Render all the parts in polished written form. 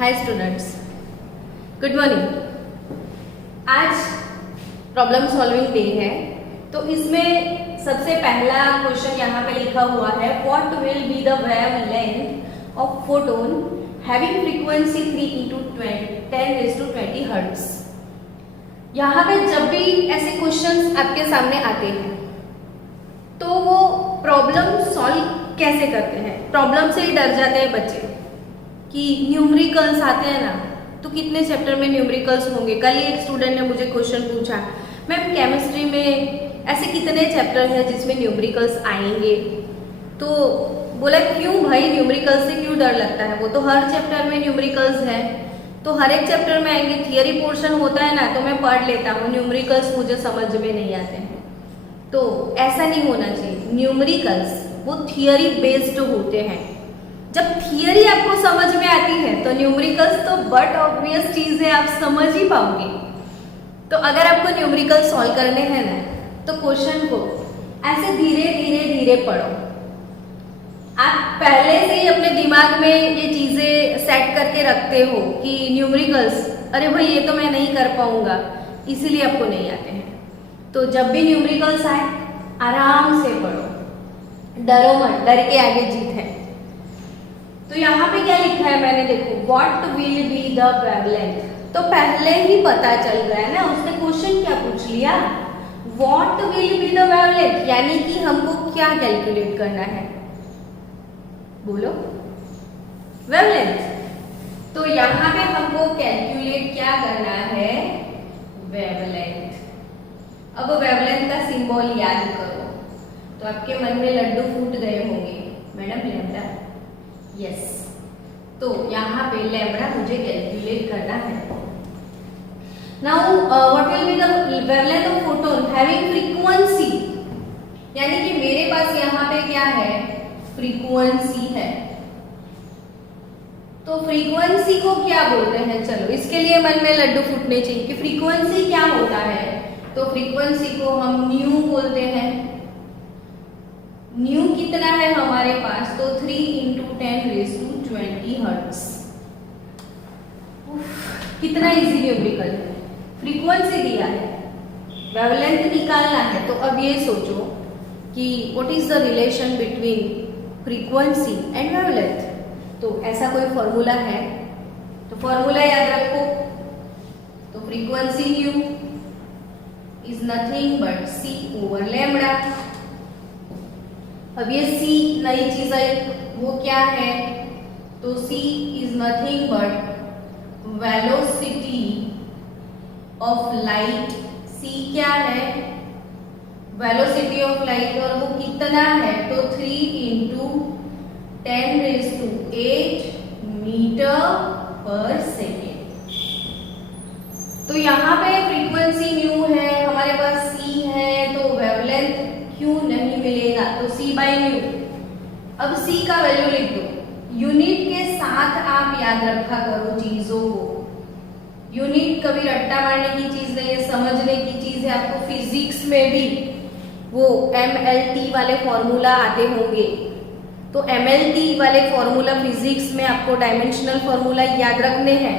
Hi students, good morning. आज problem solving day है, तो इसमें सबसे पहला क्वेश्चन यहाँ पे लिखा हुआ है, what will be the wavelength of photon having frequency 3 × 10⁻20 hertz. यहाँ पे जब भी ऐसे क्वेश्चंस आपके सामने आते हैं तो वो प्रॉब्लम सॉल्व कैसे करते हैं, प्रॉब्लम से ही डर जाते हैं बच्चे कि न्यूमेरिकल्स आते हैं ना, तो कितने चैप्टर में न्यूमेरिकल्स होंगे। कल ही एक स्टूडेंट ने मुझे क्वेश्चन पूछा, मैम केमिस्ट्री में ऐसे कितने चैप्टर हैं जिसमें न्यूमेरिकल्स आएंगे। तो बोला क्यों भाई, न्यूमेरिकल्स से क्यों डर लगता है, वो तो हर चैप्टर में न्यूमेरिकल्स है, तो हर एक चैप्टर में आएंगे। थियरी पोर्शन होता है ना, तो मैं पढ़ लेता हूँ, न्यूमेरिकल्स मुझे समझ में नहीं आते हैं। तो ऐसा नहीं होना चाहिए, न्यूमेरिकल्स वो थियरी बेस्ड होते हैं। जब थियरी आपको समझ में आती है तो न्यूमेरिकल्स तो बट ऑब्वियस चीज है, आप समझ ही पाओगे। तो अगर आपको न्यूमेरिकल सॉल्व करने हैं ना, तो क्वेश्चन को ऐसे धीरे धीरे धीरे पढ़ो। आप पहले से ही अपने दिमाग में ये चीजें सेट करके रखते हो कि न्यूमेरिकल्स, अरे भाई ये तो मैं नहीं कर पाऊंगा, इसीलिए आपको नहीं आते हैं। तो जब भी न्यूमेरिकल्स आए आराम से पढ़ो, डरो मत, डर के आगे जीत है। तो यहाँ पे क्या लिखा है मैंने, देखो, what will be the wavelength, तो पहले ही पता चल रहा है ना, उसने क्वेश्चन क्या पूछ लिया, what will be the wavelength, यानी कि हमको क्या कैलकुलेट करना है, बोलो, वेवलेंथ। तो यहाँ पे हमको कैलकुलेट क्या करना है, वेवलेंथ। अब वेवलेंथ का सिंबल याद करो, तो आपके मन में लड्डू फूट गए होंगे, मैडम लैम्डा, यस। तो यहाँ पे लैम्डा मुझे कैलकुलेट करना है। Now what will be the wavelength of photon having frequency, यानी कि मेरे पास यहाँ पे क्या है, फ्रीक्वेंसी है। तो फ्रीक्वेंसी को क्या बोलते हैं, चलो इसके लिए मन में लड्डू फूटने चाहिए कि फ्रीक्वेंसी क्या होता है। तो फ्रीक्वेंसी को हम न्यू बोलते हैं। न्यू कितना है हमारे पास, तो 3 × 10⁻20 हर्ट्ज। कितना इजी न्यूमेरिकल है, फ्रीक्वेंसी दिया है, वेवलेंथ निकालना है। तो अब ये सोचो कि what is the relation between frequency and wavelength. तो ऐसा कोई फॉर्मूला है, तो फॉर्मूला याद रखो। तो frequency new is nothing but c/λ। अब ये c नई चीज आई, वो क्या है, तो c is nothing but velocity of light. c क्या है, वेलोसिटी ऑफ लाइट, और वो कितना है, तो 3 × 10⁸ मीटर/सेकेंड। तो यहाँ पे फ्रीक्वेंसी न्यू है, हमारे पास c है, तो वेवलेंथ क्यों नहीं मिलेगा, तो c/न्यू। अब c का वैल्यू लिख दो, यूनिट के साथ आप याद रखा करो चीजों को। यूनिट कभी रट्टा मारने की चीज नहीं है, समझने की चीज है। आपको फिजिक्स में भी वो MLT वाले फॉर्मूला आते होंगे, तो MLT वाले फॉर्मूला फिजिक्स में आपको डायमेंशनल फॉर्मूला याद रखने हैं।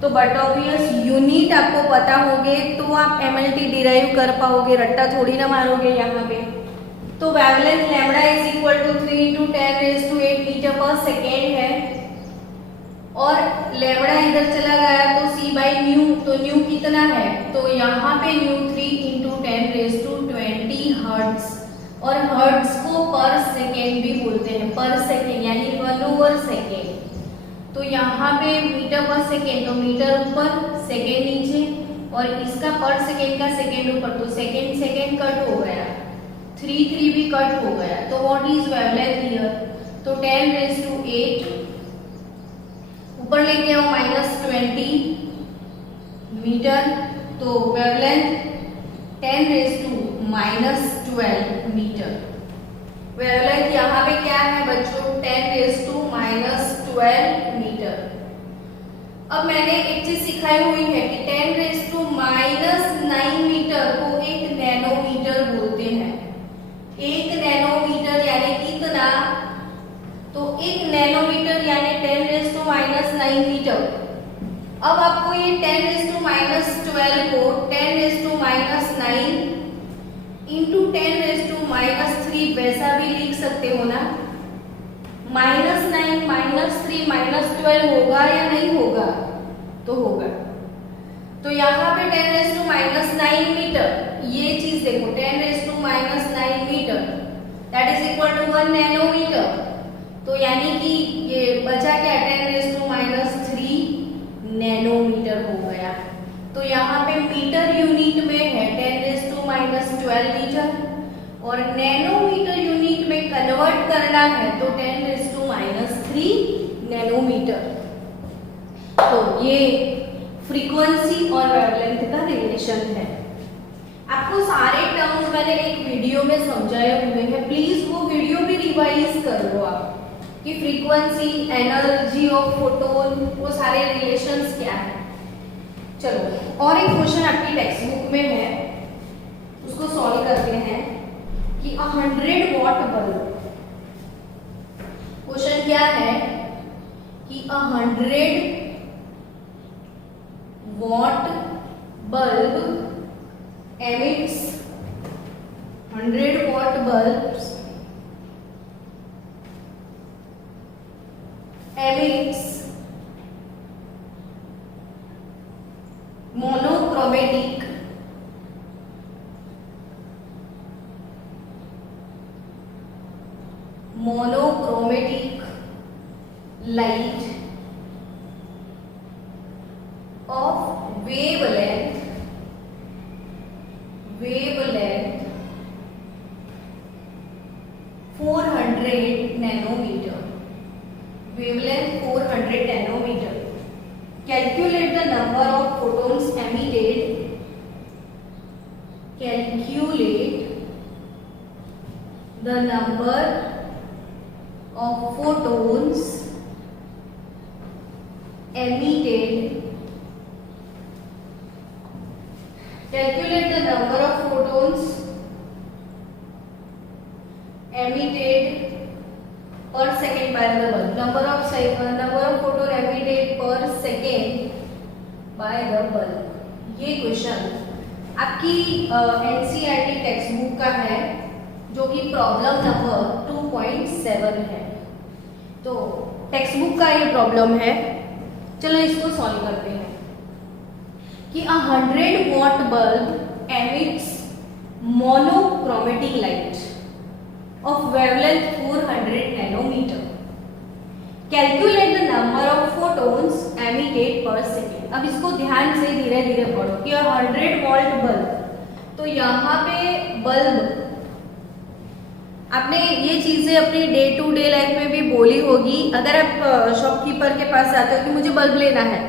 तो बट ऑब्वियस यूनिट आपको पता होंगे तो आप MLT डिराइव कर पाओगे, रट्टा थोड़ी ना मारोगे यहाँ पे। तो wavelength lambda is equal to 3 × 10⁸ metre per second है, और लैम्डा इधर चला गया तो c/न्यू। तो न्यू कितना है, तो यहाँ पे न्यू 3 × 10⁻20 हर्ट्ज, और हर्ट्ज को पर सेकेंड भी बोलते हैं, पर सेकेंड यानी 1/सेकेंड। तो यहाँ पे मीटर/सेकेंड, तो मीटर ऊपर सेकेंड नीचे, और इसका पर सेकेंड का सेकेंड ऊपर, तो सेकेंड कट हो गया, 3 भी कट हो गया। तो व्हाट इज वेवलेंथ हियर, तो 10⁸, ऊपर लेके आओ -20 मीटर, तो वेवलेंथ 10⁻⁻12 मीटर। वेवलेंथ यहाँ पे क्या है बच्चों, 10⁻⁻12 मीटर। अब मैंने एक चीज सिखाई हुई है कि 10⁻⁹ मीटर को एक नैनोमीटर बोलते हैं। एक नैनोमीटर यानी कितना, तो एक नैनोमीटर यानी 10⁻⁹ 9 मीटर। अब आपको ये 10⁻12 को 10⁻9 इंटू 10⁻³ वैसा भी लिख सकते हो ना। -9 -3 -12 होगा या नहीं होगा? तो होगा। तो यहाँ पे 10⁻9 मीटर, ये चीज देखो 10⁻9 metre that is equal to 1 nanometre. तो यानी कि ये बचा क्या 10⁻³ नैनोमीटर हो गया। तो यहाँ पे मीटर यूनिट में है 10⁻12 मीटर और नैनोमीटर यूनिट में कन्वर्ट करना है तो 10⁻³ नैनोमीटर। तो ये फ्रीक्वेंसी और वेवलेंथ का रिलेशन है। आपको सारे टर्म्स मैंने एक वीडियो में समझाए हुए हैं, प्लीज वो वीडियो भी रिवाइज कर लो आप कि फ्रीक्वेंसी, एनर्जी ऑफ फोटोन, वो सारे रिलेशंस क्या है। चलो और एक क्वेश्चन आपकी टेक्स्ट बुक में है, उसको सॉल्व करते हैं कि 100 वॉट बल्ब, क्वेश्चन क्या है कि 100 what bulb emits 100 watt bulbs emits monochromatic light of wavelength 400 nanometer. Wavelength 400 nanometer. Calculate the number of photons emitted. Calculate the number of photons emitted. Calculate the number of photons emitted per second by the bulb. Number of photon emitted per second by the bulb. ये question आपकी NCERT text book का है, जो कि problem number 2.7 है। तो text book का ये प्रॉब्लम है। चलो इसको सॉल्व करते हैं कि 100 what bulb emits monochromatic light of wavelength 400 nanometer. Calculate the number of photons emitted per second. अब इसको ध्यान से धीरे धीरे पढ़ो कि 100 वोल्ट बल्ब, तो यहाँ पे बल्ब, आपने ये चीजें अपनी डे टू डे लाइफ में भी बोली होगी। अगर आप शॉपकीपर के पास जाते हो कि मुझे बल्ब लेना है,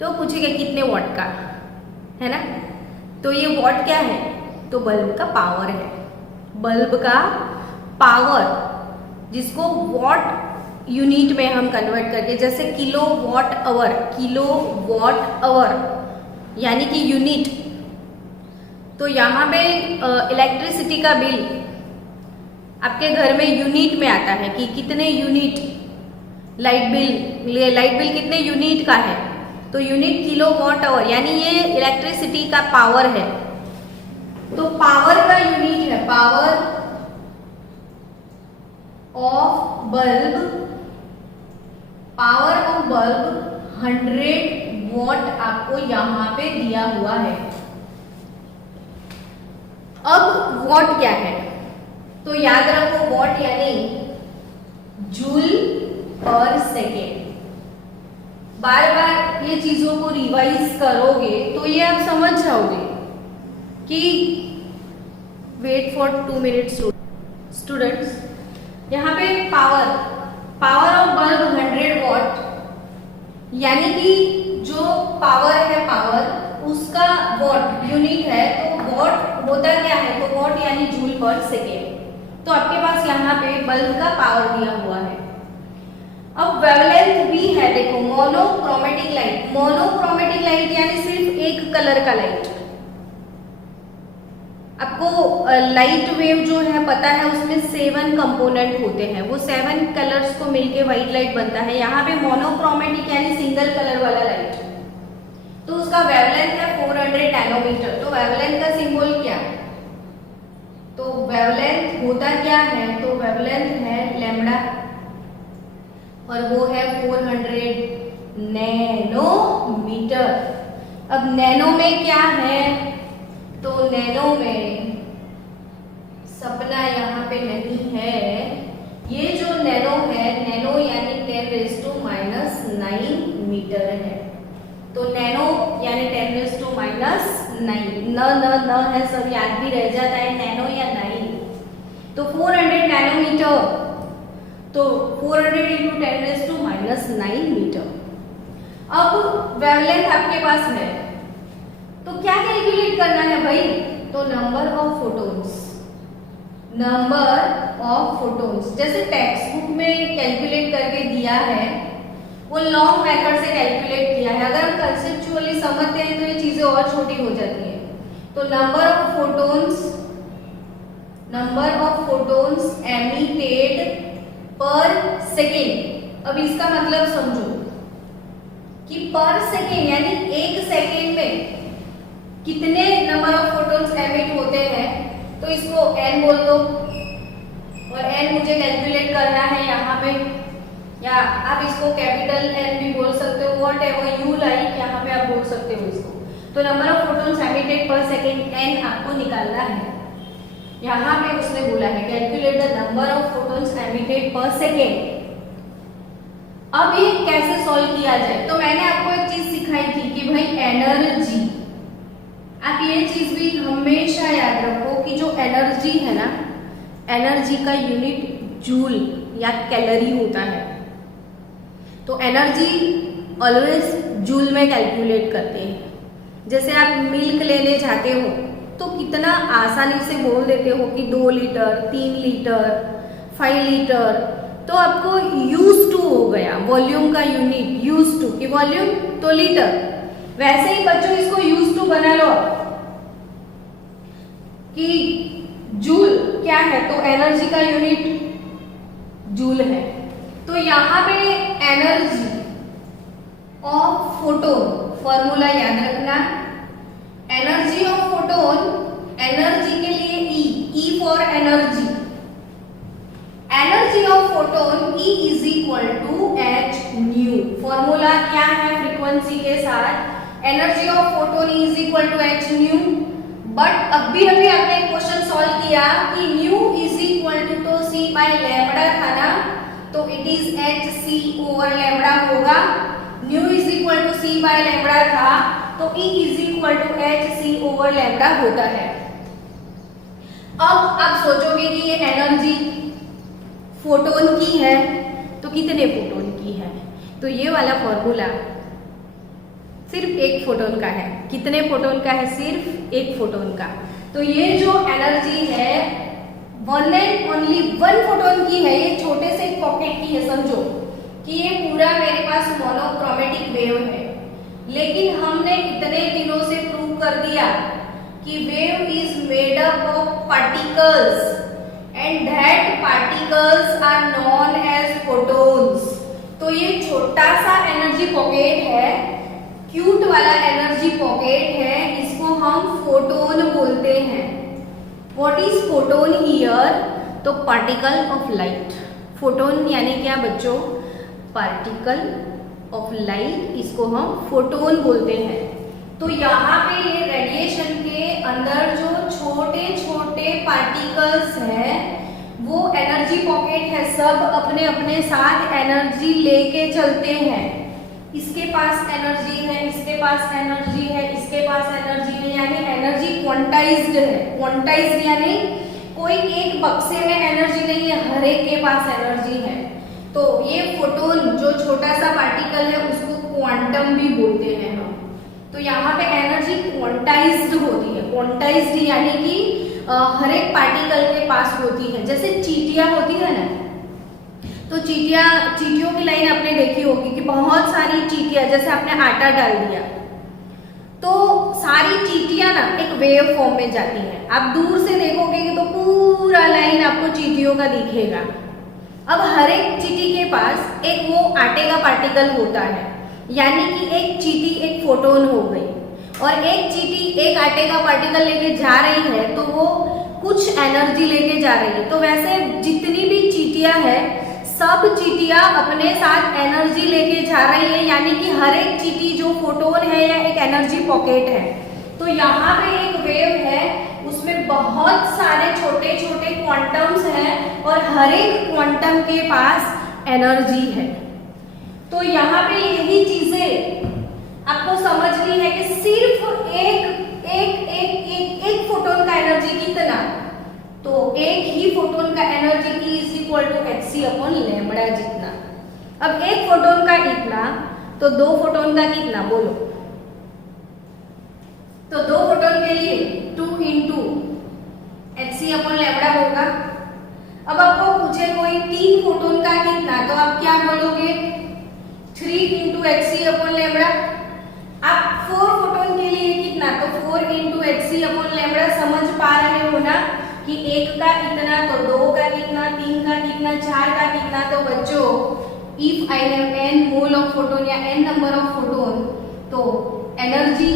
तो पूछेगा कितने वॉट का है ना। तो ये वॉट क्या है? तो बल्ब का पावर है। बल्ब का पावर, जिसको वॉट यूनिट में हम कन्वर्ट करके, जैसे किलो वॉट आवर यानी कि यूनिट। तो यहाँ पे इलेक्ट्रिसिटी का बिल आपके घर में यूनिट में आता है कि कितने यूनिट लाइट बिल कितने यूनिट का है। तो यूनिट किलो वॉट आवर, यानी ये इलेक्ट्रिसिटी का पावर है। तो पावर का यूनिट है, पावर ऑफ बल्ब 100 वॉट आपको यहां पे दिया हुआ है। अब वॉट क्या है? तो याद रखो वॉट यानी जूल पर सेकेंड। बार बार ये चीजों को रिवाइज करोगे तो ये आप समझ जाओगे कि वेट फॉर 2 मिनट्स स्टूडेंट्स। यहाँ पे पावर ऑफ बल्ब 100 वॉट, यानी कि जो पावर है, पावर उसका वॉट यूनिट है। तो वॉट होता क्या है? तो वॉट यानी जूल पर सेकेंड। तो आपके पास यहाँ पे बल्ब का पावर दिया हुआ है। अब वेवलेंथ भी है, देखो मोनोक्रोमेटिक लाइट। मोनोक्रोमेटिक लाइट यानी सिर्फ एक कलर का लाइट। अब आपको लाइट वेव जो है पता है उसमें 7 कंपोनेंट होते हैं, वो 7 कलर्स को मिलके व्हाइट लाइट बनता है। यहाँ पे मोनोक्रोमेटिक यानी सिंगल कलर वाला लाइट, तो उसका वेवलेंथ है 400 नैनोमीटर। तो वेवलेंथ का सिंबल क्या है, तो वेवलेंथ होता क्या है, तो वेवलेंथ है लैम्बडा और वो है 400 नैनोमीटर। अब नैनो में क्या है, तो नैनो में सपना यहाँ पे नहीं है, ये जो नैनो है, नैनो यानी 10⁻⁹ मीटर है। तो नैनो यानी 10⁻⁹ न है, सब याद भी रह जाता है नैनो या 9। तो 400 नैनोमीटर, तो 400 × 10⁻⁹ मीटर। अब वेवलेंथ आपके पास है, तो क्या कैलकुलेट करना है भाई, तो number of photons, number of photons. जैसे टेक्स्ट बुक में कैलकुलेट करके दिया है, वो लॉन्ग मेथड से कैलकुलेट किया है। अगर हम कंसेप्चुअली समझते हैं तो ये चीजें और छोटी हो जाती है। तो नंबर ऑफ फोटॉन्स एमिटेड पर सेकेंड। अब इसका मतलब समझो कि पर सेकेंड यानी 1 सेकेंड में कितने नंबर ऑफ फोटॉन्स एमिट होते हैं, तो इसको n बोल दो, और n मुझे कैलकुलेट करना है यहाँ पे, या आप इसको कैपिटल N भी बोल सकते हो, वॉट एवर यू लाइक, यहाँ पे आप बोल सकते हो इसको। तो नंबर ऑफ फोटॉन्स एमिटेड पर सेकेंड n आपको निकालना है। यहाँ पे उसने बोला है calculate the number of photons emitted पर सेकेंड। अब ये कैसे सॉल्व किया जाए, तो मैंने आपको एक चीज सिखाई थी कि भाई एनर्जी, आप ये चीज भी हमेशा याद रखो कि जो एनर्जी है ना, एनर्जी का यूनिट जूल या कैलोरी होता है। तो एनर्जी ऑलवेज जूल में कैलकुलेट करते हैं। जैसे आप मिल्क लेने जाते हो तो कितना आसानी से बोल देते हो कि 2 लीटर, 3 लीटर, 5 लीटर, तो आपको यूज टू हो गया, वॉल्यूम का यूनिट यूज टू, कि वॉल्यूम तो लीटर। वैसे ही बच्चों इसको यूज टू बना लो कि जूल क्या है, तो एनर्जी का यूनिट जूल है। तो यहाँ पे एनर्जी ऑफ फोटोन फॉर्मूला याद रखना, एनर्जी ऑफ फोटोन, एनर्जी के लिए E for energy, energy of photon E is equal to h nu. Formula क्या है फ्रीक्वेंसी के साथ, energy of photon E is equal to h nu. But अभी आपने एक क्वेश्चन सॉल्व किया कि न्यू इज इक्वल टू, तो c बाय लैम्बडा था ना, तो it is h c over lambda होगा। Nu is equal to c by lambda था, तो E is equal to h c over lambda होता है। अब आप सोचोगे कि ये एनर्जी फोटोन की है, तो कितने फोटोन की है, तो ये वाला फॉर्मूला सिर्फ एक फोटोन का है। कितने फोटोन का है, सिर्फ एक फोटोन का। तो ये जो एनर्जी है वन एंड ओनली 1 फोटोन की है, ये छोटे से पॉकेट की है। समझो कि ये पूरा मेरे पास मोनोक्रोमेटिक वेव है, लेकिन हमने इतने दिनों से प्रूव कर दिया कि wave is made up of particles and that particles are known as photons. तो ये छोटा सा एनर्जी पॉकेट है, क्यूट वाला एनर्जी पॉकेट है, इसको हम फोटोन बोलते हैं। व्हाट इज फोटोन हियर, तो पार्टिकल ऑफ लाइट। फोटोन यानी क्या बच्चों, पार्टिकल ऑफ लाइट, इसको हम फोटोन बोलते हैं। तो यहाँ पे ये रेडिएशन के अंदर जो छोटे छोटे पार्टिकल्स हैं वो एनर्जी पॉकेट है, सब अपने अपने साथ एनर्जी लेके चलते हैं। इसके पास एनर्जी है, इसके पास एनर्जी है, इसके पास एनर्जी है, यानी एनर्जी क्वांटाइज्ड है। क्वांटाइज्ड यानी कोई एक बक्से में एनर्जी नहीं है, हर एक के पास एनर्जी है। तो ये फोटोन जो छोटा सा पार्टिकल है उसको क्वांटम भी बोलते हैं हम। तो यहाँ पे एनर्जी क्वांटाइज्ड होती है। क्वांटाइज्ड यानी कि हर एक पार्टिकल के पास होती है। जैसे चींटियां होती है ना, तो चींटियों की लाइन आपने देखी होगी कि बहुत सारी चींटियां, जैसे आपने आटा डाल दिया तो सारी चींटियां ना एक वेव फॉर्म में जाती हैं। आप दूर से देखोगे तो पूरा लाइन आपको चींटियों का दिखेगा। अब हर एक चींटी के पास एक वो आटे का पार्टिकल होता है, यानी कि एक चींटी एक फोटोन हो गई और एक चींटी एक आटे का पार्टिकल लेके जा रही है तो वो कुछ एनर्जी लेके जा रही है। तो वैसे जितनी भी चींटियां हैं सब चींटियां अपने साथ एनर्जी लेके जा रही है, यानी कि हर एक चींटी जो फोटोन है या एक एनर्जी पॉकेट है। तो यहाँ पे एक वेव है, उसमें बहुत सारे छोटे छोटे क्वांटम्स हैं और हर एक क्वांटम के पास एनर्जी है। तो यहाँ पे यही चीजें आपको समझनी है कि सिर्फ एक फोटोन का एनर्जी कितना, तो एक ही फोटोन का एनर्जी की is equal to hc upon lambda जितना। अब एक फोटोन का इतना तो दो फोटोन का कितना बोलो, तो दो फोटोन के लिए 2 इंटू hc अपॉन लैम्बडा होगा। अब आपको पूछे कोई 3 फोटोन का कितना, तो आप क्या बोलोगे 3 इंटू hc अपॉन लैम्बडा। आप 4 फोटोन के लिए कितना, तो 4 इंटू hc अपॉन लैम्बडा। समझ पा रहे हो ना कि एक का कितना तो दो का कितना, 3 का कितना, 4 का कितना। तो बच्चों if I have n mole of photon या n नंबर ऑफ फोटोन, तो energy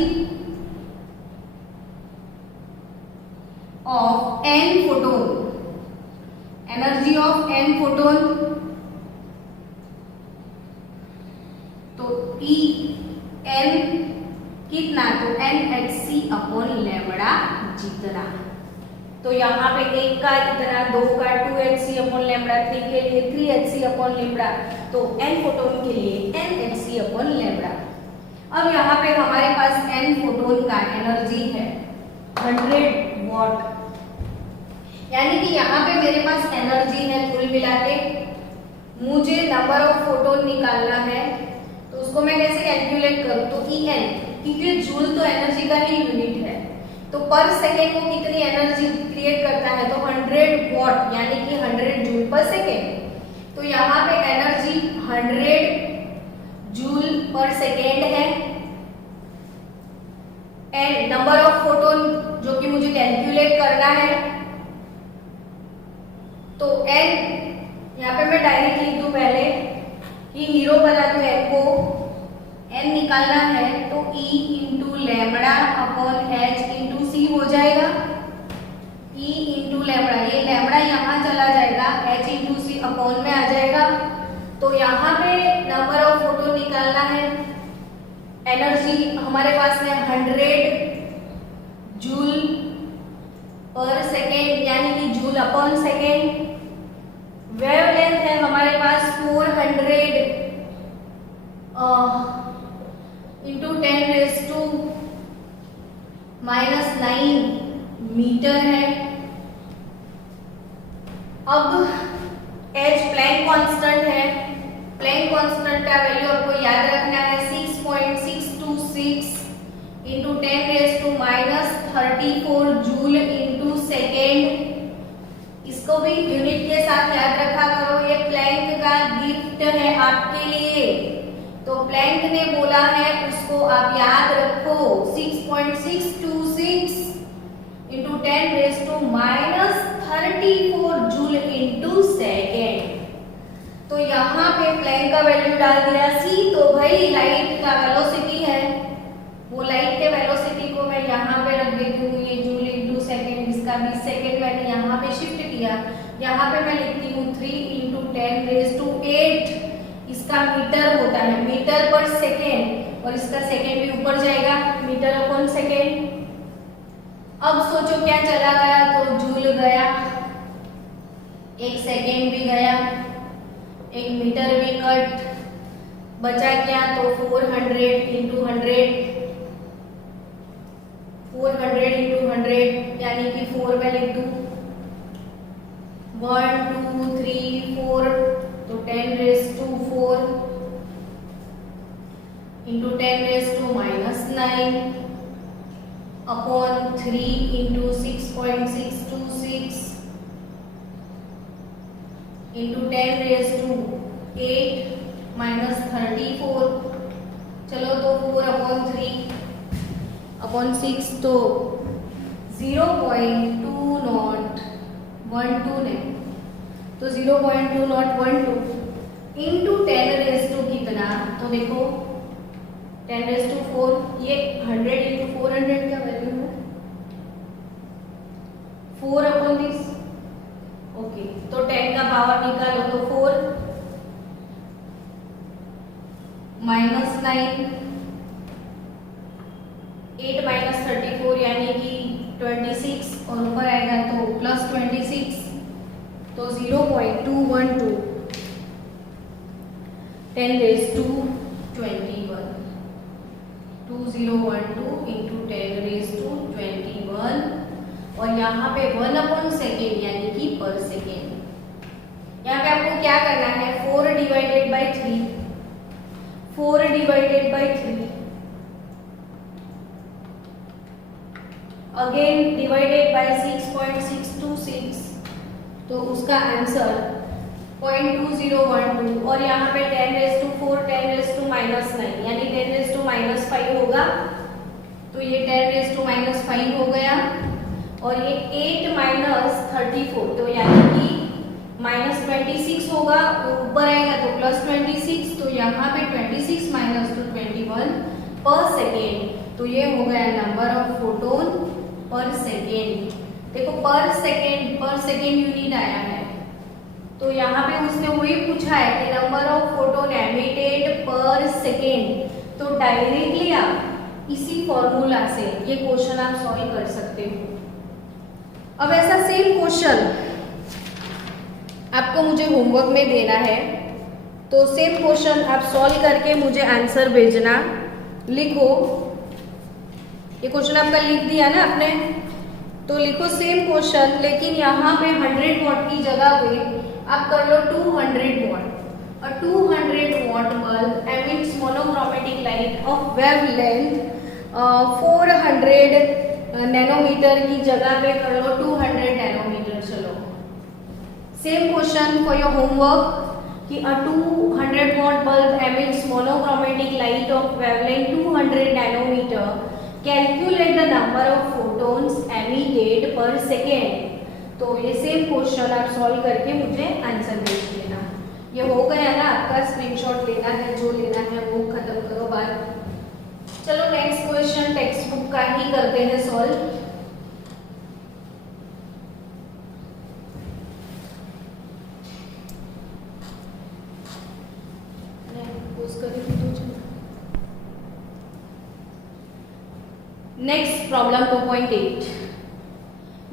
of n photon, energy of n photon, तो E n कितना, तो n hc अपॉन लैम्बडा जितना। तो यहाँ पे एक का इतना, दो का 2 hc अपॉन लैम्बडा, 3 के लिए 3 hc अपॉन लैम्बडा, तो n फोटोन के लिए n hc अपॉन लैम्बडा। अब यहाँ पे हमारे पास n फोटोन का एनर्जी है 100 वॉट, यानी कि यहाँ पे मेरे पास एनर्जी है कुल मिला के। मुझे नंबर ऑफ फोटोन निकालना है, तो उसको मैं कैसे कैलकुलेट करूँ, तो En, क्योंकि जूल तो एनर्जी का ही यूनिट है, तो पर सेकेंड वो कितनी एनर्जी क्रिएट करता है, तो 100 वॉट यानी कि 100 जूल पर सेकेंड। तो यहाँ पे एनर्जी 100 जूल पर सेकेंड है। एंड नंबर ऑफ फोटोन जो कि मुझे कैलकुलेट करना है, तो n यहाँ पे मैं डायरेक्ट लिख दूं पहले कि हीरो बना दूं n को, n निकालना है तो E into lambda upon h into C हो जाएगा। E इंटू लैम्बडा, ये लैम्बडा यहाँ चला जाएगा, h इंटू सी अपॉन में आ जाएगा। तो यहाँ पे नंबर ऑफ फोटोन निकालना है, एनर्जी हमारे पास है 100 जूल पर सेकेंड, यानी कि जूल अपॉन सेकेंड। वेवलेंथ है हमारे पास 400 इंटू 10⁻⁹ मीटर है। अब h प्लैंक कांस्टेंट है, प्लैंक कांस्टेंट का वैल्यू आपको याद रखना है 6.626 इंटू 10⁻34 जूल इंटू सेकेंड। इसको भी यूनिट के साथ याद रखा करो, ये प्लैंक का गिफ्ट है आपके लिए, तो प्लैंक ने बोला है उसको आप याद रखो 6.626 इंटू 10⁻34 जूल इंटू सेकेंड। तो यहाँ पे प्लैंक का वैल्यू डाल दिया c, तो भाई लाइट का वेलोसिटी है, वो लाइट के वेलोसिटी को मैं यहाँ पे रख देती हूँ, ये जूल इंटू सेकेंड, इसका भी सेकेंड मैंने यहाँ पे शिफ्ट किया। यहाँ पे मैं लिखती हूँ 3 इंटू 10⁸, इसका मीटर होता है, मीटर पर सेकेंड, और इसका सेकेंड भी ऊपर जाएगा, मीटर अपॉन सेकेंड। अब सोचो क्या चला गया, तो जूल गया, एक सेकेंड भी गया, एक मीटर भी कट, बचा क्या, तो 400 इंटू 100, 400 इंटू 100 यानी कि 4 में लिख दूं, 1 2 3 4, तो 10⁻⁴ इंटू 10⁻⁻⁹ अपॉन 3 इंटू 6.626 इंटू 10⁻⁸ -34। चलो तो 4/3 अपॉन 6 तो 0.2012 नहीं तो 0.2012 इंटू 10 कितना, तो देखो 10⁴, ये 100 इंटू 400 का वैल्यू है 4/10। ओके, तो 10 का पावर निकालो तो 4 -9, 8 - 34 यानी कि 26 और ऊपर आएगा तो +26 तो 0.212 10⁻21 2012 इंटू 10⁻21 और यहाँ पे 1/सेकेंड यानी कि पर सेकेंड। यहाँ पे आपको क्या करना है, 4 divided by 3 again divided by 6.626 तो उसका आंसर 0.2012 और यहाँ पे 10⁻4 10⁻−9 यानी 10⁻−5 होगा तो ये 10⁻−5 हो गया और ये 8 - 34 तो यानी कि -26 होगा, ऊपर आएगा तो +26 तो यहाँ पे 26 - 21 पर सेकेंड तो ये हो गया नंबर ऑफ फोटोन पर सेकेंड। देखो पर सेकेंड यूनिट आया है तो यहाँ पे उसने वही पूछा है कि नंबर ऑफ फोटोन एमिटेड पर सेकेंड, तो डायरेक्टली आप इसी फॉर्मूला से ये क्वेश्चन आप सॉल्व कर सकते हो। अब ऐसा सेम क्वेश्चन आपको मुझे होमवर्क में देना है तो सेम क्वेश्चन आप सॉल्व करके मुझे आंसर भेजना। लिखो, ये क्वेश्चन आपका लिख दिया ना आपने, तो लिखो सेम क्वेश्चन लेकिन यहाँ पे 100 वॉट की जगह पे आप कर लो 200 वॉट। और 200 watt bulb emits monochromatic light of wavelength 400 nanometre की जगह पे कर लो 200 नैनोमीटर। चलो same question for your homework कि a 200 watt bulb emits monochromatic light of wavelength 200 nanometer. Calculate the number of photons emitted per second. तो ये same question आप सॉल्व करके मुझे आंसर भेज देना। ये हो गया ना आपका, स्क्रीनशॉट लेना है, जो लेना है वो खत्म करो बात। चलो नेक्स्ट क्वेश्चन टेक्स्ट बुक का ही करते हैं solve. Next problem 2.8.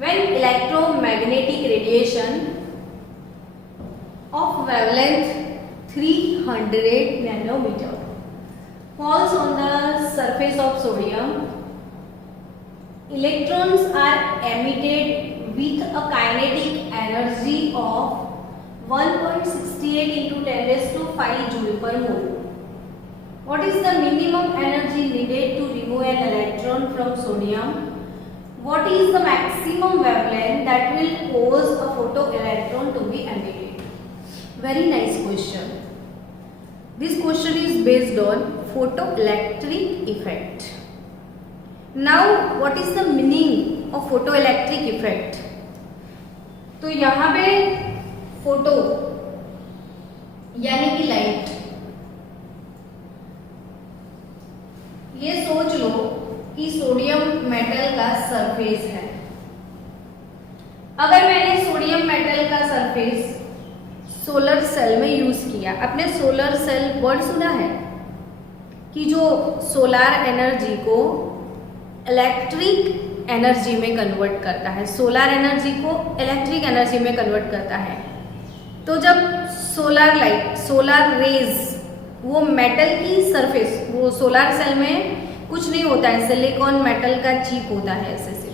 When electromagnetic radiation of wavelength 300 nanometer falls on the surface of sodium, electrons are emitted with a kinetic energy of 1.68 into 10⁵ joule per mole. What is the minimum energy needed to remove an electron from sodium? What is the maximum wavelength that will cause a photoelectron to be emitted? Very nice question. This question is based on photoelectric effect. Now, what is the meaning of photoelectric effect? तो यहाँ पे photo यानी कि light, ये सोच लो कि sodium metal का surface है। अगर मैंने सोडियम मेटल का सरफेस सोलर सेल में यूज किया, आपने सोलर सेल वर्ड सुना है कि जो सोलार एनर्जी को इलेक्ट्रिक एनर्जी में कन्वर्ट करता है, सोलार एनर्जी को इलेक्ट्रिक एनर्जी में कन्वर्ट करता है। तो जब सोलर लाइट, सोलर रेज वो मेटल की सरफेस, वो सोलार सेल में कुछ नहीं होता है, सिलिकॉन मेटल का चिप होता है ऐसे से,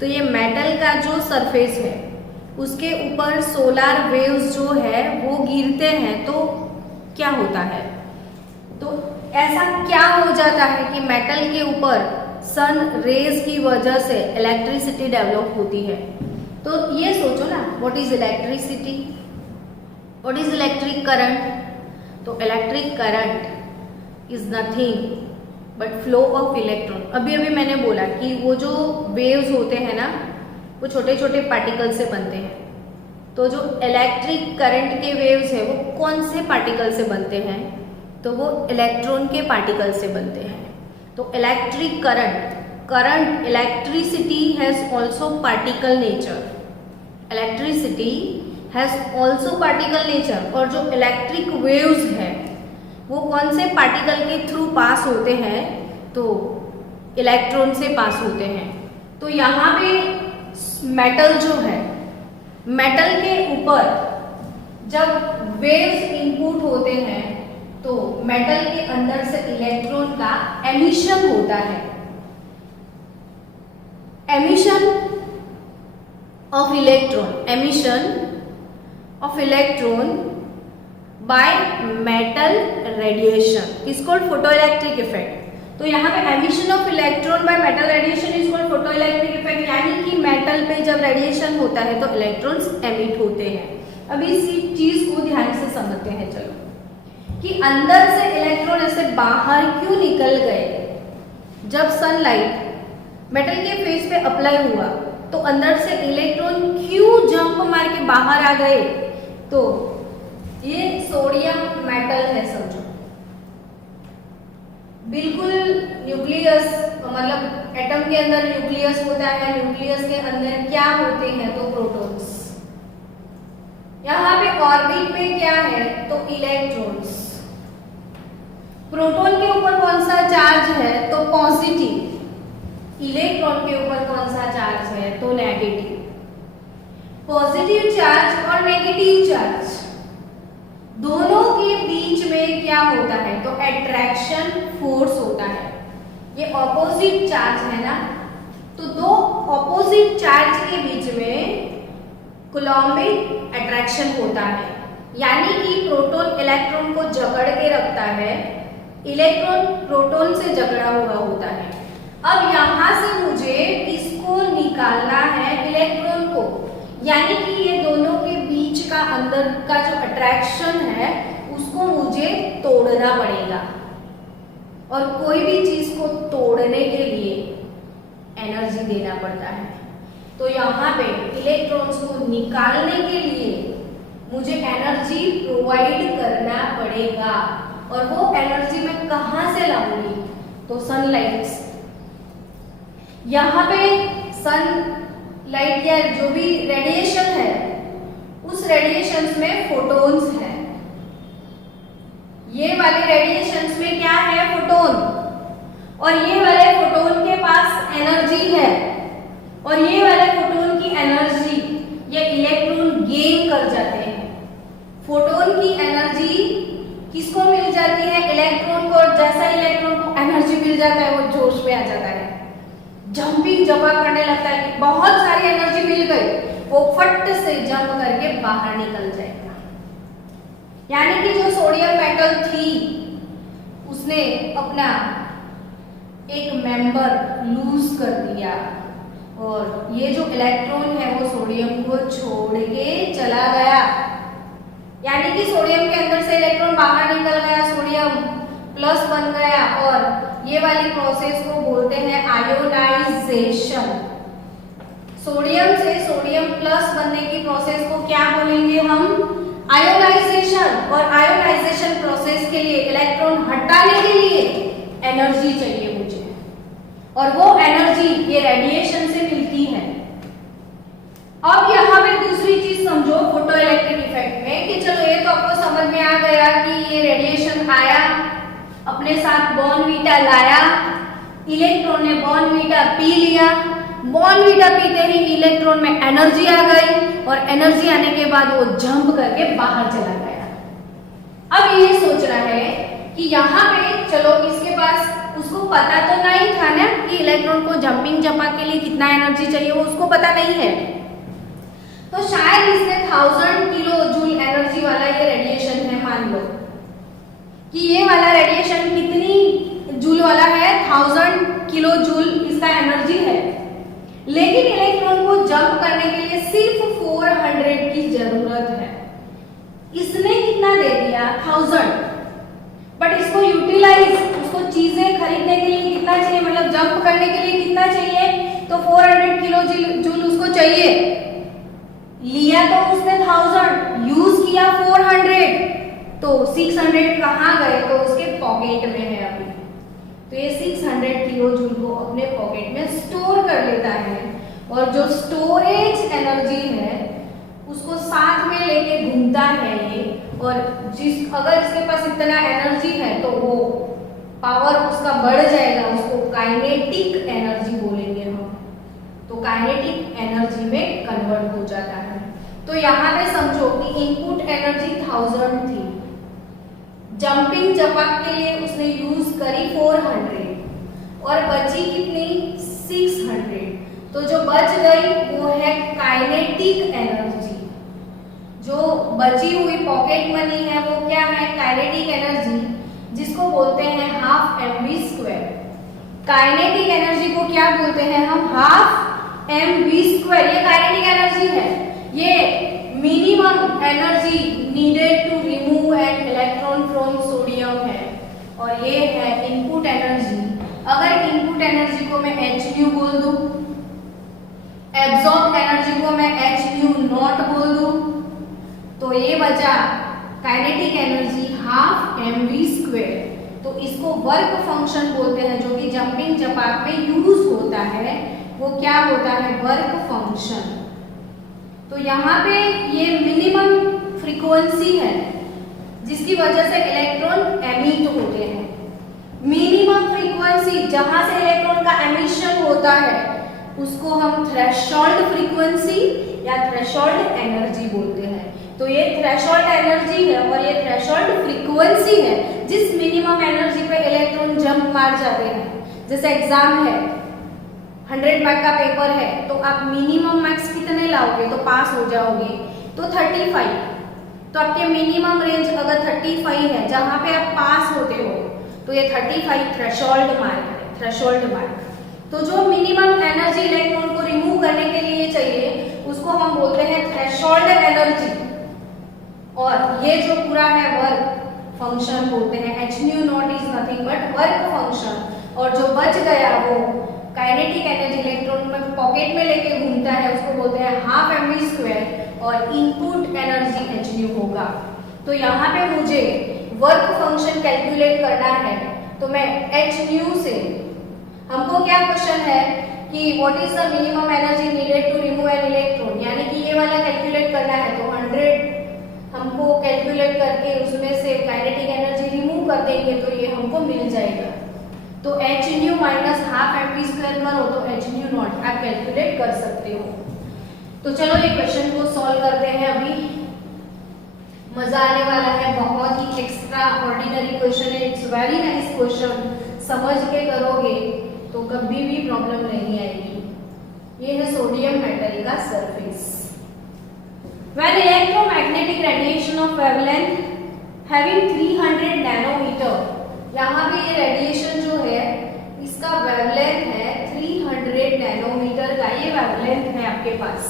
तो ये मेटल का जो सरफेस है उसके ऊपर सोलार वेव्स जो है वो गिरते हैं तो क्या होता है, तो ऐसा क्या हो जाता है कि मेटल के ऊपर सन रेज की वजह से इलेक्ट्रिसिटी डेवलप होती है। तो ये सोचो ना, what is electricity, what is electric current. तो electric current is nothing but flow of electron, अभी अभी मैंने बोला कि वो जो वेव्स होते हैं ना वो छोटे छोटे पार्टिकल से बनते हैं। तो जो इलेक्ट्रिक करंट के वेव्स है वो कौन से पार्टिकल से बनते हैं? तो वो इलेक्ट्रॉन के पार्टिकल से बनते हैं। तो electric current electricity has also particle nature, electricity has also particle nature. और जो इलेक्ट्रिक वेव्स है वो कौन से पार्टिकल के थ्रू पास होते हैं? तो इलेक्ट्रॉन से पास होते हैं। तो यहाँ पे मेटल जो है, मेटल के ऊपर जब वेव्स इनपुट होते हैं तो मेटल के अंदर से इलेक्ट्रॉन का एमिशन होता है। Emission of electron by metal radiation is called photoelectric effect. तो यहाँ पे emission of electron by metal radiation is called photoelectric effect, यानी कि मेटल पे जब रेडिएशन होता है तो इलेक्ट्रॉन्स एमिट होते हैं। अब इसी चीज को ध्यान से समझते हैं चलो कि अंदर से इलेक्ट्रॉन ऐसे बाहर क्यों निकल गए। जब सनलाइट मेटल के फेस पे अप्लाई हुआ तो अंदर से इलेक्ट्रॉन क्यों जंप मार के बाहर आ गए? तो ये सोडियम मेटल है समझो, बिल्कुल न्यूक्लियस, मतलब एटम के अंदर न्यूक्लियस होता है, न्यूक्लियस के अंदर क्या होते हैं? तो प्रोटॉन्स। यहाँ पे ऑर्बिट पे क्या है? तो इलेक्ट्रॉन्स। प्रोटॉन के ऊपर कौन सा चार्ज है? तो पॉजिटिव। इलेक्ट्रॉन के ऊपर कौन सा चार्ज है? तो नेगेटिव। पॉजिटिव चार्ज और नेगेटिव चार्ज दोनों के बीच में क्या होता है? तो अट्रैक्शन फोर्स होता है। ये ऑपोजिट चार्ज है ना, तो दो ऑपोजिट चार्ज के बीच में कूलॉम्बिक अट्रैक्शन होता है, यानी कि प्रोटॉन इलेक्ट्रॉन को जकड़ के रखता है, इलेक्ट्रॉन प्रोटॉन से जकड़ा हुआ होता है। अब यहां से मुझे इसको निकालना है, इलेक्ट्रॉन को, यानी कि ये दोनों के बीच का अंदर का जो अट्रैक्शन है उसको मुझे तोड़ना पड़ेगा। और कोई भी चीज को तोड़ने के लिए एनर्जी देना पड़ता है। तो यहाँ पे इलेक्ट्रॉन्स को निकालने के लिए मुझे एनर्जी प्रोवाइड करना पड़ेगा। और वो एनर्जी मैं कहाँ से लाऊंगी? तो सनलाइट। यहाँ पे सनलाइट या जो भी रेडिएशन है उस रेडिएशंस में फोटोन्स है। ये वाले रेडिएशंस में क्या है? फोटोन। और ये वाले फोटोन के पास एनर्जी है, और ये वाले फोटोन की एनर्जी ये इलेक्ट्रॉन गेन कर जाते हैं। फोटोन की एनर्जी किसको मिल जाती है? इलेक्ट्रॉन को। और जैसा इलेक्ट्रॉन को एनर्जी मिल जाता है वो जोश में आ जाता है, जंपिंग जंप करने लगता है कि बहुत सारी एनर्जी मिल गई, वो फट से जंप करके बाहर निकल जाएगा। यानी कि जो सोडियम मेटल थी उसने अपना एक मेंबर लूज कर दिया, और ये जो इलेक्ट्रॉन है वो सोडियम को छोड़ के चला गया। यानी कि सोडियम के अंदर से इलेक्ट्रॉन बाहर निकल गया, सोडियम प्लस बन गया, और ये वाली प्रोसेस को बोलते हैं आयोनाइजेशन। सोडियम से सोडियम प्लस बनने की प्रोसेस को क्या बोलेंगे हम? आयोनाइजेशन। और आयोनाइजेशन प्रोसेस के लिए इलेक्ट्रॉन हटाने के लिए एनर्जी चाहिए मुझे, और वो एनर्जी ये रेडिएशन से मिलती है। अब यहाँ पे दूसरी चीज समझो फोटोइलेक्ट्रिक इफेक्ट में, कि चलो ये तो आपको समझ में आ गया कि ये रेडिएशन आया, अपने साथ बॉर्नवीटा लाया, इलेक्ट्रॉन ने बॉर्नवीटा पी लिया, बॉर्नवीटा पीते ही इलेक्ट्रॉन में एनर्जी आ गई, और एनर्जी आने के बाद वो जंप करके बाहर चला गया। अब ये सोच रहा है कि यहाँ पे चलो इसके पास, उसको पता तो नहीं था ना कि इलेक्ट्रॉन को जंपिंग जंपा के लिए कितना एनर्जी चाहिए, वो उसको पता नहीं है। तो शायद इसने 1000 किलो जूल एनर्जी वाला ये रेडिएशन है, मान लो कि ये वाला रेडिएशन कितनी जूल वाला है? 1000 किलो जूल इसका एनर्जी है। लेकिन इलेक्ट्रॉन को जंप करने के लिए सिर्फ 400 की जरूरत है। इसने कितना दे दिया? 1000। बट इसको यूटिलाइज, उसको चीजें खरीदने के लिए करने के लिए कितना चाहिए, तो 400 किलो जूल उसको चाहिए। लिया तो उसने 1000, यूज किया 400, तो 600 कहाँ गए, तो उसके पॉकेट में है अभी। तो ये 600 किलो जूल को अपने पॉकेट में स्टोर कर लेता है, और जो स्टोरेज एनर्जी है उसको साथ में लेके घूमता है ये। और अगर इसके पास इतना एनर्जी है तो वो पावर उसका बढ़ जाएगा, उसको काइनेटिक एनर्जी बोलेंगे हम। तो काइनेटिक एनर्जी में कन्वर्ट हो जाता है। तो यहाँ पे समझो कि इनपुट एनर्जी 1000 थी, जंपिंग जपाक के लिए उसने यूज करी 400 और बची कितनी 600। तो जो बच गई वो है काइनेटिक एनर्जी। जो बची हुई पॉकेट मनी है वो क्या है, काइनेटिक एनर्जी, जिसको बोलते हैं हाफ mv²। काइनेटिक एनर्जी को क्या बोलते हैं हम, हाफ mv²। ये काइनेटिक एनर्जी है, ये minimum energy needed to remove an electron from sodium है, और ये है इनपुट एनर्जी। अगर इनपुट एनर्जी को मैं hν बोल दूं, एब्जॉर्ब एनर्जी को मैं hν0 बोल दूं, तो ये बचा काइनेटिक एनर्जी हाफ mv²। तो इसको वर्क फंक्शन बोलते हैं, जो कि जंपिंग जपाक में यूज होता है, वो क्या होता है, वर्क फंक्शन। तो यहाँ पे ये मिनिमम फ्रीक्वेंसी है जिसकी वजह से इलेक्ट्रॉन एमिट होते हैं। मिनिमम फ्रीक्वेंसी जहां से इलेक्ट्रॉन का एमिशन होता है उसको हम थ्रेशोल्ड फ्रीक्वेंसी या थ्रेशोल्ड एनर्जी बोलते हैं। तो ये थ्रेशोल्ड एनर्जी है और ये थ्रेशोल्ड फ्रीक्वेंसी है जिस मिनिमम एनर्जी पे इलेक्ट्रॉन जंप मार जाते हैं। जैसे एग्जाम है, 100 मार्क का पेपर है, तो आप मिनिमम मार्क्स कितने लाओगे, तो पास हो जाओगे, तो 35। तो आपके मिनिमम रेंज अगर 35 है जहां पे आप पास होते हो, तो ये 35 थ्रेशोल्ड मार्क है, थ्रेशोल्ड मार्क। तो जो मिनिमम एनर्जी इलेक्ट्रॉन को रिमूव करने के लिए चाहिए उसको हम बोलते हैं थ्रेशोल्ड एनर्जी। और ये जो पूरा है वर्क फंक्शन बोलते हैं, hν0 is nothing but work function. और जो बच गया वो काइनेटिक एनर्जी इलेक्ट्रॉन में पॉकेट में लेके घूमता है, उसको बोलते हैं हाफ mv², और इनपुट एनर्जी hν होगा। तो यहाँ पे मुझे वर्क फंक्शन कैलकुलेट करना है, तो मैं hν से, हमको क्या क्वेश्चन है कि what is the minimum energy needed to remove an electron, यानी कि ये वाला कैलकुलेट करना है। तो 100 हमको कैलकुलेट करके उसमें से काइनेटिक एनर्जी रिमूव कर देंगे तो ये हमको मिल जाएगा। तो hν माइनस हाफ mv² करो तो hν0 आप कैलकुलेट कर सकते हो। तो चलो ये क्वेश्चन को सॉल्व करते हैं। अभी मजा आने वाला है, बहुत ही एक्स्ट्रा ऑर्डिनरी क्वेश्चन है, इट्स वेरी नाइस क्वेश्चन। समझ के करोगे तो कभी भी प्रॉब्लम नहीं आएगी। ये है सोडियम मेटल का surface. When electromagnetic radiation of wavelength having 300 nanometer, यहाँ पे ये रेडिएशन जो है इसका वेवलेंथ है 300 नैनोमीटर का, ये वेवलेंथ है आपके पास।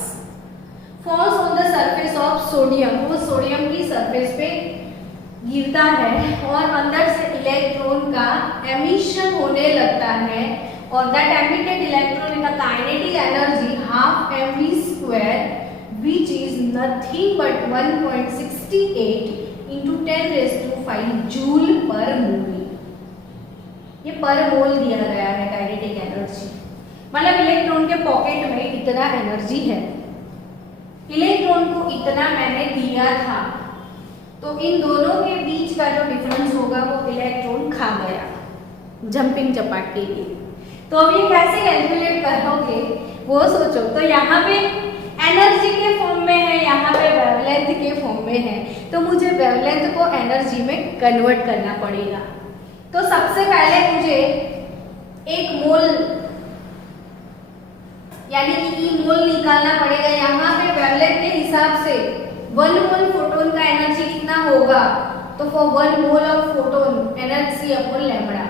Falls on the surface of sodium, वो सोडियम की सरफेस पे गिरता है और अंदर से इलेक्ट्रॉन का एमिशन होने लगता है, और that emitted electron in the kinetic energy half mv², which is nothing but 1.68 into 10⁵ joule per mole. ये पर मोल दिया गया है काइनेटिक एनर्जी, मतलब इलेक्ट्रॉन के पॉकेट में इतना एनर्जी है, इलेक्ट्रॉन को इतना मैंने दिया था, तो इन दोनों के बीच का जो डिफरेंस होगा वो इलेक्ट्रॉन खा गया जंपिंग जपाक के लिए। तो अब ये कैसे कैलकुलेट करोगे वो सोचो। तो यहाँ पे एनर्जी के फॉर्म में है, यहाँ पे वेवलेंथ के फॉर्म में है, तो मुझे वेवलेंथ को एनर्जी में कन्वर्ट करना पड़ेगा। तो सबसे पहले मुझे 1 मोल यानी कि E मोल निकालना पड़ेगा। यहाँ पे वेवलेंथ के हिसाब से 1 मोल फोटोन का एनर्जी कितना होगा, तो for 1 mole of photon energy upon lambda.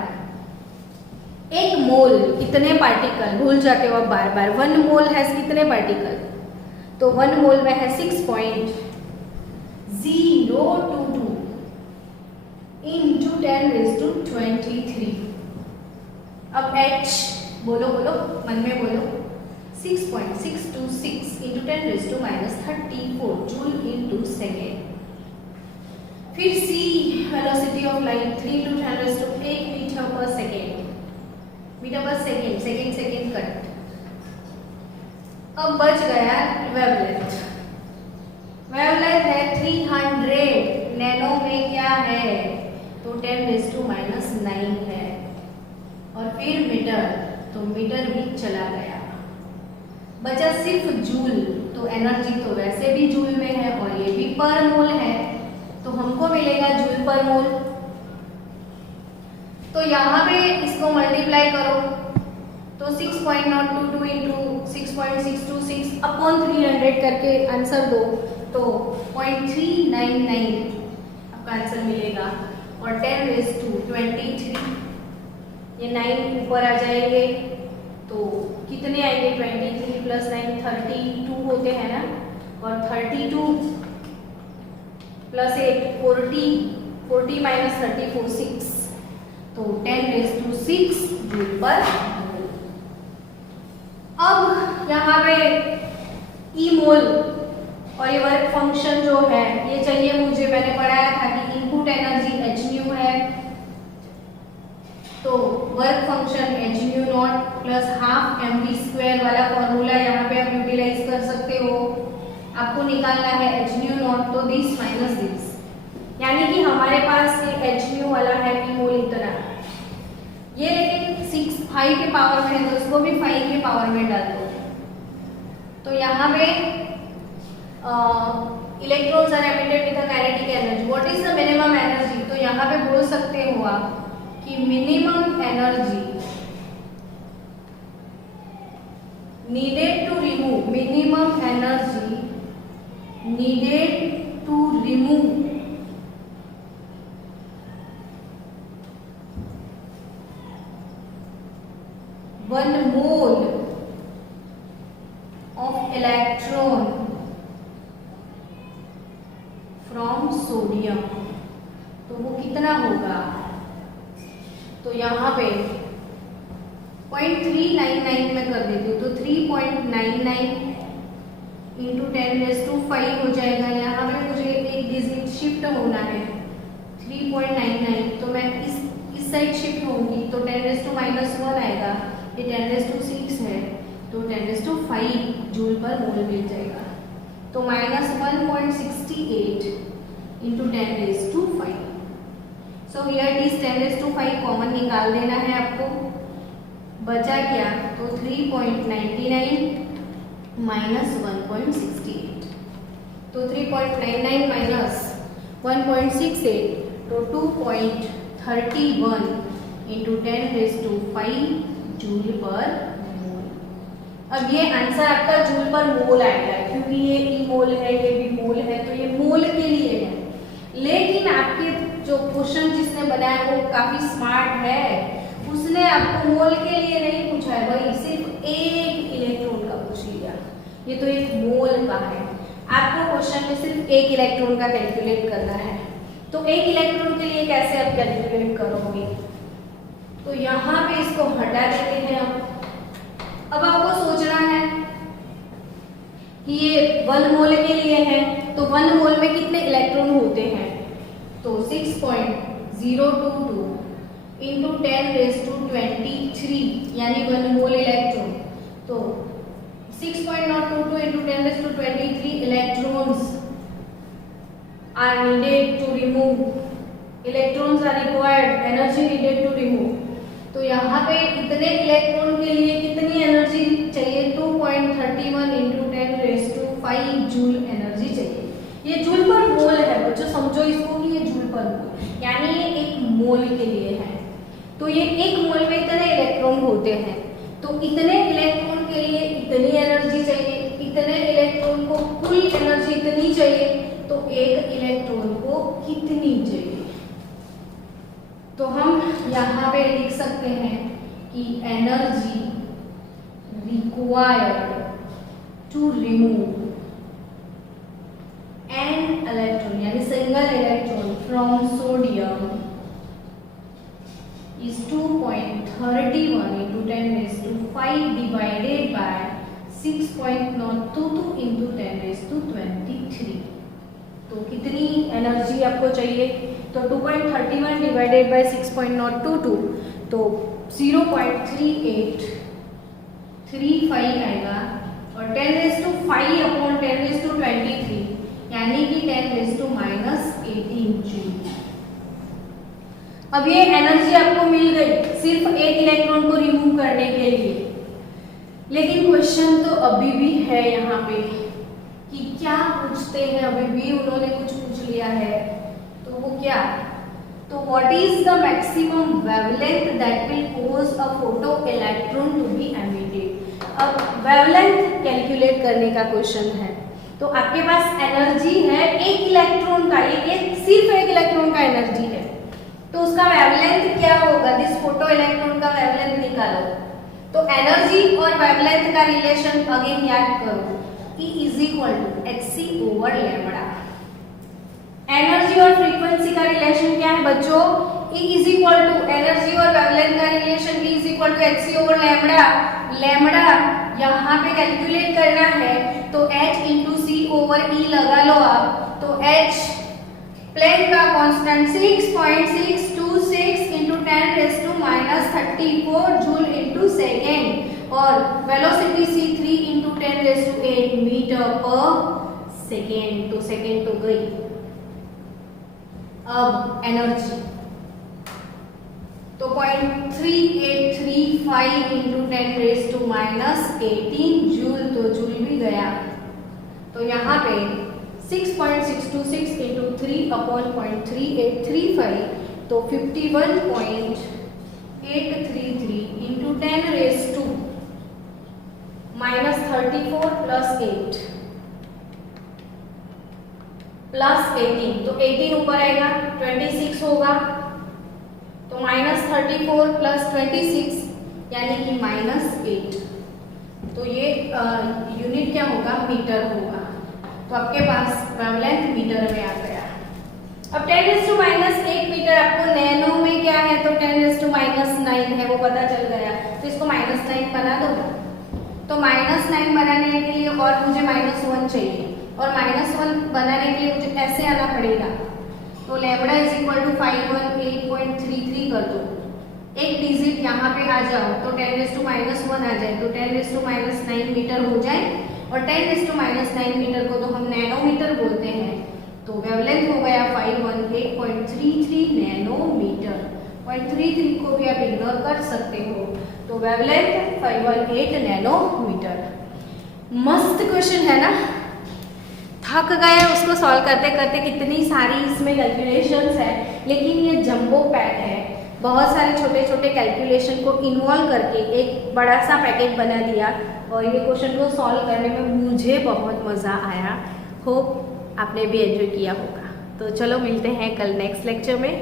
1 मोल कितने पार्टिकल, भूल जाते हो आप बार बार, 1 मोल है कितने पार्टिकल, तो 1 मोल में है 6.022 into 10⁻23। अब H बोलो बोलो, मन में बोलो। 6.626 इंटू 10⁻⁻34 जूल इंटू सेकेंड। फिर C velocity of light 3 into 10⁸ metre per second, metre per second, second second cut. अब बच गया वेवलेंथ। वेवलेंथ है 300, नैनो में क्या है तो 10⁻⁹ है। और फिर मीटर, तो मीटर भी चला गया, बचा सिर्फ जूल। तो एनर्जी तो वैसे भी जूल में है और ये भी पर मोल है, तो हमको मिलेगा जूल पर मोल। तो यहाँ पे इसको मल्टीप्लाई करो तो 6.022 इंटू 6.626 अपॉन 300 करके आंसर दो तो 0.399 आपका आंसर मिलेगा। और 10⁻23, ये 9 ऊपर आ जाएंगे तो कितने आएंगे, 23 + 9 32 होते हैं ना, और 32 + 8 40, 40 - 34 6, तो 10⁻6 जूल पर मोल। अब यहाँ पे ई मोल और ये वर्क फंक्शन जो है ये चाहिए मुझे, मैंने पढ़ाया था कि इनपुट एनर्जी hν है, तो वर्क फंक्शन hν0 + ½ mv² वाला फॉर्मूला यहाँ पे आप यूटिलाइज कर सकते हो। आपको निकालना है hν0, तो दिस माइनस दिस, यानी कि हमारे पास ये hν वाला है ई मोल इतना, ये लेकिन 5 के पावर में है तो इसको भी 5 के पावर में डाल दो। तो यहाँ पे electrons are emitted with the kinetic energy. What is the minimum energy, तो यहाँ पे बोल सकते हो आप कि minimum energy needed to remove, minimum energy needed to remove 1 mole of electron from sodium, तो वो कितना होगा, तो यहाँ पे 0.399 में कर देती हूँ, तो 3.99 इंटू 10⁻⁵ हो जाएगा। यहाँ पे मुझे एक डिजिट शिफ्ट होना है 3.99, तो मैं इस साइड शिफ्ट होंगी तो 10⁻⁻1 आएगा, ये 10⁻6 है तो 10⁻⁵ जूल पर मोल मिल जाएगा। तो -1.68 into 10⁻⁵। So here this 10⁻⁵ common निकाल देना है आपको, बचा क्या, तो 3.99 - 1.68, तो 3.99 - 1.68 तो 2.31 इंटू 10⁻⁵ जूल पर मोल। अब ये आंसर आपका जूल पर मोल आएगा, क्योंकि ये ई मोल है, ये भी मोल है, तो ये मोल के लिए है। लेकिन आपके जो क्वेश्चन जिसने बनाया वो काफी स्मार्ट है, उसने आपको मोल के लिए नहीं पूछा है भाई, सिर्फ एक इलेक्ट्रॉन का पूछ लिया। ये तो एक मोल का है, आपको क्वेश्चन में सिर्फ एक इलेक्ट्रॉन का कैलकुलेट करना है। तो एक इलेक्ट्रॉन के लिए कैसे आप कैलकुलेट करोगे, तो यहाँ पे इसको हटा देते हैं हम। अब आपको सोचना है कि ये 1 मोल के लिए है, तो 1 मोल में कितने इलेक्ट्रॉन होते हैं, तो 6.022 इंटू 10⁻23 यानी 1 मोल इलेक्ट्रॉन, तो 6.022 into 10⁻23 electrons are needed to remove, electrons are required, energy needed to remove. तो यहाँ पे इतने इलेक्ट्रॉन के लिए कितनी एनर्जी चाहिए, 2.31 इंटू 10⁵ जूल एनर्जी चाहिए। ये जूल पर मोल है बच्चों, समझो इसको कि ये जूल पर मोल, यानी ये एक मोल के लिए है। तो ये एक मोल में इतने इलेक्ट्रॉन होते हैं, तो इतने इलेक्ट्रॉन के लिए इतनी एनर्जी चाहिए, इतने इलेक्ट्रॉन को कुल एनर्जी इतनी चाहिए, तो एक इलेक्ट्रॉन को कितनी चाहिए। तो हम यहाँ पे लिख सकते हैं कि energy required to remove an electron यानी single electron from sodium is 2.31 2.31 into 10 raised to 5 divided by 6.022 into 10 raised to 23. तो कितनी एनर्जी आपको चाहिए? तो 2.31 डिवाइडेड बाय 6.022 तो 0.3835 आएगा और 10 raised to 5 upon 10 raised to 23 यानी कि 10 raised to -18 जूल। अब ये एनर्जी आपको मिल गई सिर्फ एक इलेक्ट्रॉन को रिमूव करने के लिए, लेकिन क्वेश्चन तो अभी भी है यहाँ पे कि क्या पूछते हैं, अभी भी उन्होंने कुछ पूछ लिया है। तो वो क्या? तो what is the maximum wavelength that will cause a photo electron to be emitted. अब वेवलेंथ कैलकुलेट करने का क्वेश्चन है, तो आपके पास एनर्जी है एक इलेक्ट्रॉन का, ये सिर्फ एक इलेक्ट्रॉन का एनर्जी है, तो उसका वेवलेंथ क्या होगा? दिस फोटो इलेक्ट्रॉन का वेवलेंथ निकालो। तो एनर्जी और वेवलेंथ का रिलेशन अगेन याद करो, E is equal to hc over lambda. Energy और फ्रीक्वेंसी का रिलेशन क्या है बच्चों? E is equal to energy और वेवलेंथ का relation E is equal to hc over lambda. Lambda यहाँ पे कैलकुलेट करना है तो h into C over E लगा लो आप, तो h प्लैंक का constant 6.626 into 10 raise to -34 joule into second और velocity c3 into 10 raise to 8 metre per second. तो सेकेंड तो गई। अब एनर्जी तो 0.3835 इंटू 10 रेज़ टू -18 जूल, तो जूल भी गया। तो यहाँ पे 6.626 इंटू 3 अपॉन 0.3835 तो 51.833 into 10 raise to -34 plus 8 plus 18 तो 18 ऊपर आएगा 26 होगा, तो -34 प्लस 26 यानी कि -8। तो ये यूनिट क्या होगा? मीटर होगा। तो आपके पास वेवलेंथ मीटर में आ गया। अब 10⁻⁰ मीटर आपको नैनो में क्या है? तो 10⁻⁹ है, वो पता चल गया। तो इसको -9 बना दो। तो -9 बनाने के लिए और मुझे -1 चाहिए, और -1 बनाने के लिए मुझे ऐसे आना पड़ेगा। तो लैम्बडा इज इक्वल टू 518.33 कर दो। एक डिजिट यहाँ पे आ जाओ तो 10⁻⁻1 आ जाए, तो 10⁻⁹ मीटर हो जाए। और 10⁻⁹ मीटर को तो हम नैनोमीटर बोलते हैं। तो वेवलेंथ हो गया 518.33 नैनोमीटर। 0.33 को भी आप इग्नोर कर सकते हो। तो वेवलेंथ 518 नैनोमीटर। मस्त क्वेश्चन है ना? थक गए उसको सॉल्व करते करते, कितनी सारी इसमें कैलकुलेशंस है, लेकिन ये जंबो पैक है। बहुत सारे छोटे छोटे कैलकुलेशन को इन्वॉल्व करके एक बड़ा सा पैकेज बना दिया और ये क्वेश्चन को सॉल्व करने में मुझे बहुत मज़ा आया। होप आपने भी एंजॉय किया होगा। तो चलो मिलते हैं कल नेक्स्ट लेक्चर में।